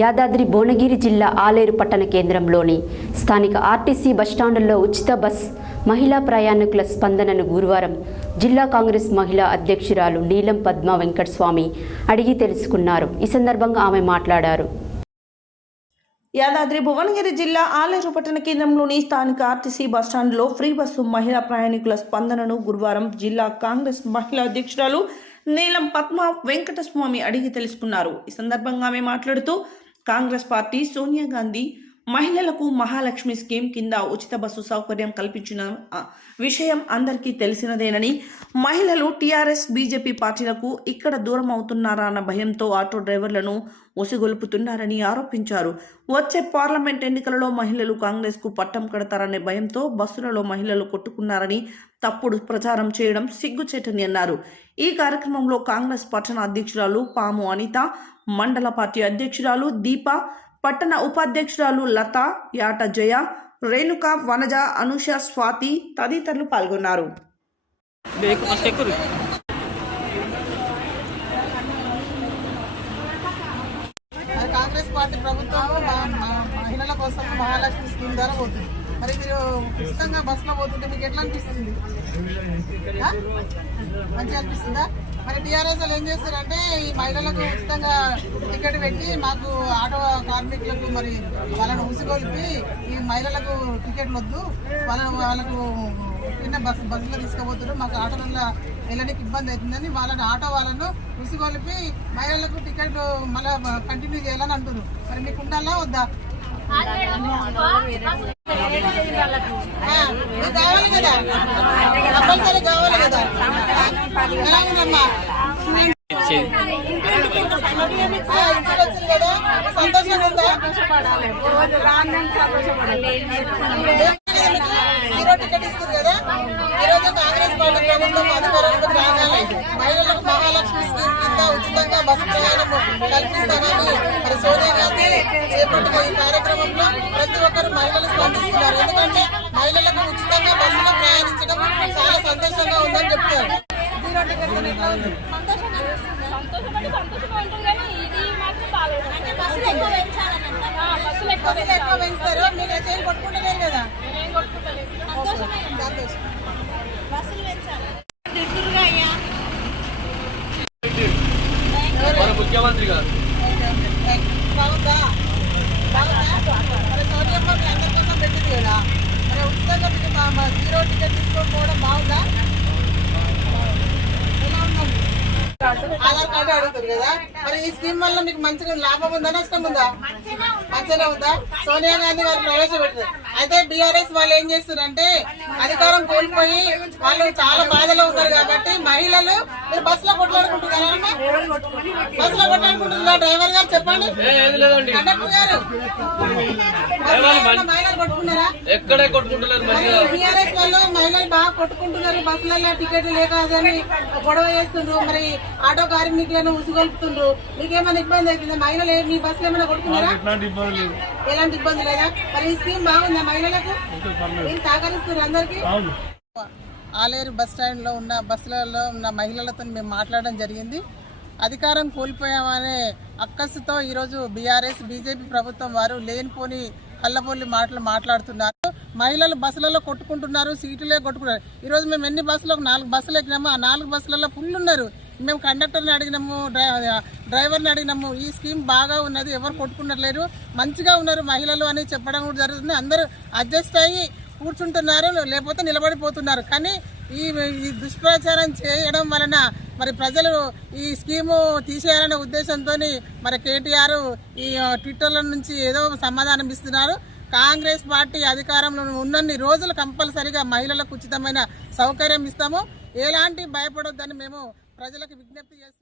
యాదాద్రి భువనగిరి జిల్లా ఆలేరు పట్టణ కేంద్రంలోని స్థానిక ఆర్టీసీ బస్టాండులో ఉచిత బస్ మహిళా ప్రయాణికుల స్పందనను గురువారం జిల్లా కాంగ్రెస్ మహిళా అధ్యక్షురాలు నీలం పద్మ వెంకటస్వామి అడిగి తెలుసుకున్నారు. ఈ సందర్భంగా ఆమె మాట్లాడారు. యాదాద్రి భువనగిరి జిల్లా ఆలేరు పట్టణ కేంద్రంలోని స్థానిక ఆర్టీసీ బస్టాండ్లో ఫ్రీ బస్సు మహిళా ప్రయాణికుల స్పందనను గురువారం జిల్లా కాంగ్రెస్ మహిళా అధ్యక్షురాలు నీలం పద్మ వెంకటస్వామి అడిగి తెలుసుకున్నారు. ఈ సందర్భంగా ఆమె మాట్లాడుతూ కాంగ్రెస్ పార్టీ సోనియా గాంధీ మహిళలకు మహాలక్ష్మి స్కీమ్ కింద ఉచిత బస్సు సౌకర్యం కల్పించిన విషయం అందరికీ తెలిసినదేనని, మహిళలు టీఆర్ఎస్ బీజేపీ పార్టీలకు ఇక్కడ దూరం అవుతున్నారా అన్న భయంతో ఆటో డ్రైవర్లను ఉసిగొల్పుతున్నారని ఆరోపించారు. వచ్చే పార్లమెంట్ ఎన్నికలలో మహిళలు కాంగ్రెస్కు పట్టం కడతారనే భయంతో బస్సులలో మహిళలు కొట్టుకున్నారని తప్పుడు ప్రచారం చేయడం సిగ్గుచేటని అన్నారు. ఈ కార్యక్రమంలో కాంగ్రెస్ పట్టణ అధ్యక్షురాలు పాము అనిత, మండల పార్టీ అధ్యక్షురాలు దీప, పట్టణ ఉపాధ్యక్షురాలు లత, యాట జయ, రేణుక, వనజ, అనుష, స్వాతి తదితరులు పాల్గొన్నారు. కాంగ్రెస్ పార్టీ ప్రభుత్వం మహిళల కోసం మహాలక్ష్మి స్కీమ్ ద్వారా పోతుంది. మరి మీరు ఉచితంగా బస్సులో పోతుంటే మీకు ఎట్లా అనిపిస్తుంది? మంచిగా అనిపిస్తుందా? మరి టీఆర్ఎస్ వాళ్ళు ఏం చేస్తారంటే ఈ మహిళలకు ఉచితంగా టికెట్ పెట్టి మాకు ఆటో కార్మికులకు మరి వాళ్ళను ఉసిగొలిపి ఈ మహిళలకు టికెట్లు వద్దు, వాళ్ళకు చిన్న బస్సులో తీసుకుపోతారు, మాకు ఆటోలలో వెళ్ళడానికి ఇబ్బంది అవుతుందని ఆటో వాళ్ళను ఉసిగొలిపి మహిళలకు టికెట్ మళ్ళీ కంటిన్యూ చేయాలని అంటున్నారు. మరి మీకు ఉండాలా వద్దా? కావాలి కదా, కంపల్సరీ కావాలి కదా. ఇన్సూరెన్స్ కదా, సంతోషంగా ఉందా? హీరో టికెట్ ఇస్తారు కదా. ఈరోజు కాంగ్రెస్ పార్టీ ప్రభుత్వం అధికారంలోకి రాగానే మహిళలకు మహాలక్ష్మి స్కీమ్ కింద ఉచితంగా బస్సు ప్రయాణం కల్పిస్తానని మరి సోనియా గాంధీ చేపట్టిన ఈ కార్యక్రమంలో ప్రతి ఒక్కరు మహిళలు స్పందిస్తున్నారు. ఎందుకంటే మహిళలకు ఉచితంగా బస్సులో ప్రయాణించడం చాలా సంతోషంగా ఉందని చెప్తారు. హీరో టికెట్ బస్సులు ఎక్కువ పెంచుతారు, మీరు అయితే కొట్టుకుంటలేరు కదా. ముఖ్యమంత్రి గారు బాగుందా? మరి సోనియమ్మ మీ అందరి కోసం పెట్టింది కదా. మరి ఉచితంగా మీకు జీరో టికెట్ తీసుకోకపోవడం బాగుందా? ఎలా ఉందండి? ఆధార్ కార్డు అడుగుతుంది కదా. మరి ఈ స్కీమ్ వల్ల మీకు మంచిగా లాభం ఉందా నష్టం ఉందా? మంచిగా ఉందా? సోనియా గాంధీ గారు ప్రవేశపెట్టారు. అయితే బీఆర్ఎస్ వాళ్ళు ఏం చేస్తున్నారంటే అధికారం కోల్పోయి వాళ్ళు చాలా బాధలో ఉన్నారు కాబట్టి మహిళలు మీరు బస్సులో కొట్లాడుకుంటున్నారమ్మా? బస్సులో కొట్లాడుకుంటున్నారా? డ్రైవర్ గారు చెప్పండి, కండక్టర్ గారు మహిళలు కొట్టుకున్నారా? ఎక్కడే కొట్టుకుంటున్నారు. బీఆర్ఎస్ వాళ్ళు మహిళలు బాగా కొట్టుకుంటున్నారు, బస్సులలో టికెట్ లేక అని గొడవ చేస్తుండ్రు, మరి ఆటో కార్మికులను ఉసిగొల్పుతుండ్రు. మీకేమైనా ఇబ్బంది అవుతుందా? మహిళలు మీ బస్సులు ఏమైనా కొట్టుకున్నారా? ఎలాంటి ఇబ్బంది లేదా? మరి ఈ స్కీమ్ బాగుందా మహిళలకు? మీరు సహకరిస్తున్నారు అందరికి? ఆలేరు బస్ స్టాండ్ లో ఉన్న బస్సులలో ఉన్న మహిళలతో మేము మాట్లాడడం జరిగింది. అధికారం కోల్పోయామనే అక్కసుతో ఈరోజు బీఆర్ఎస్ బీజేపీ ప్రభుత్వం వారు లేనిపోని కళ్ళబొల్లి మాట్లాడుతున్నారు. మహిళలు బస్సులలో కొట్టుకుంటున్నారు, సీటులే కొట్టుకుంటున్నారు. ఈరోజు మేము ఎన్ని బస్సులకు 4 బస్సులు ఎక్కినాము, ఆ 4 బస్సులలో ఫుల్ ఉన్నారు. మేము కండక్టర్ని అడిగినాము, డ్రైవర్ని అడిగినాము. ఈ స్కీమ్ బాగా ఉన్నది, ఎవరు కొట్టుకున్నట్లేరు, మంచిగా ఉన్నారు మహిళలు అని చెప్పడం కూడా జరుగుతుంది. అందరూ అడ్జస్ట్ అయ్యి కూర్చుంటున్నారు, లేకపోతే నిలబడిపోతున్నారు. కానీ ఈ దుష్ప్రచారం చేయడం వలన మరి ప్రజలు ఈ స్కీము తీసేయాలనే ఉద్దేశంతో మరి కేటీఆర్ ఈ ట్విట్టర్ల నుంచి ఏదో సమాధానం ఇస్తున్నారు. కాంగ్రెస్ పార్టీ అధికారంలో ఉన్నన్ని రోజులు కంపల్సరిగా మహిళలకు ఉచితమైన సౌకర్యం ఇస్తాము. ఎలాంటి భయపడొద్దని మేము ప్రజలకు విజ్ఞప్తి చేస్తున్నాం.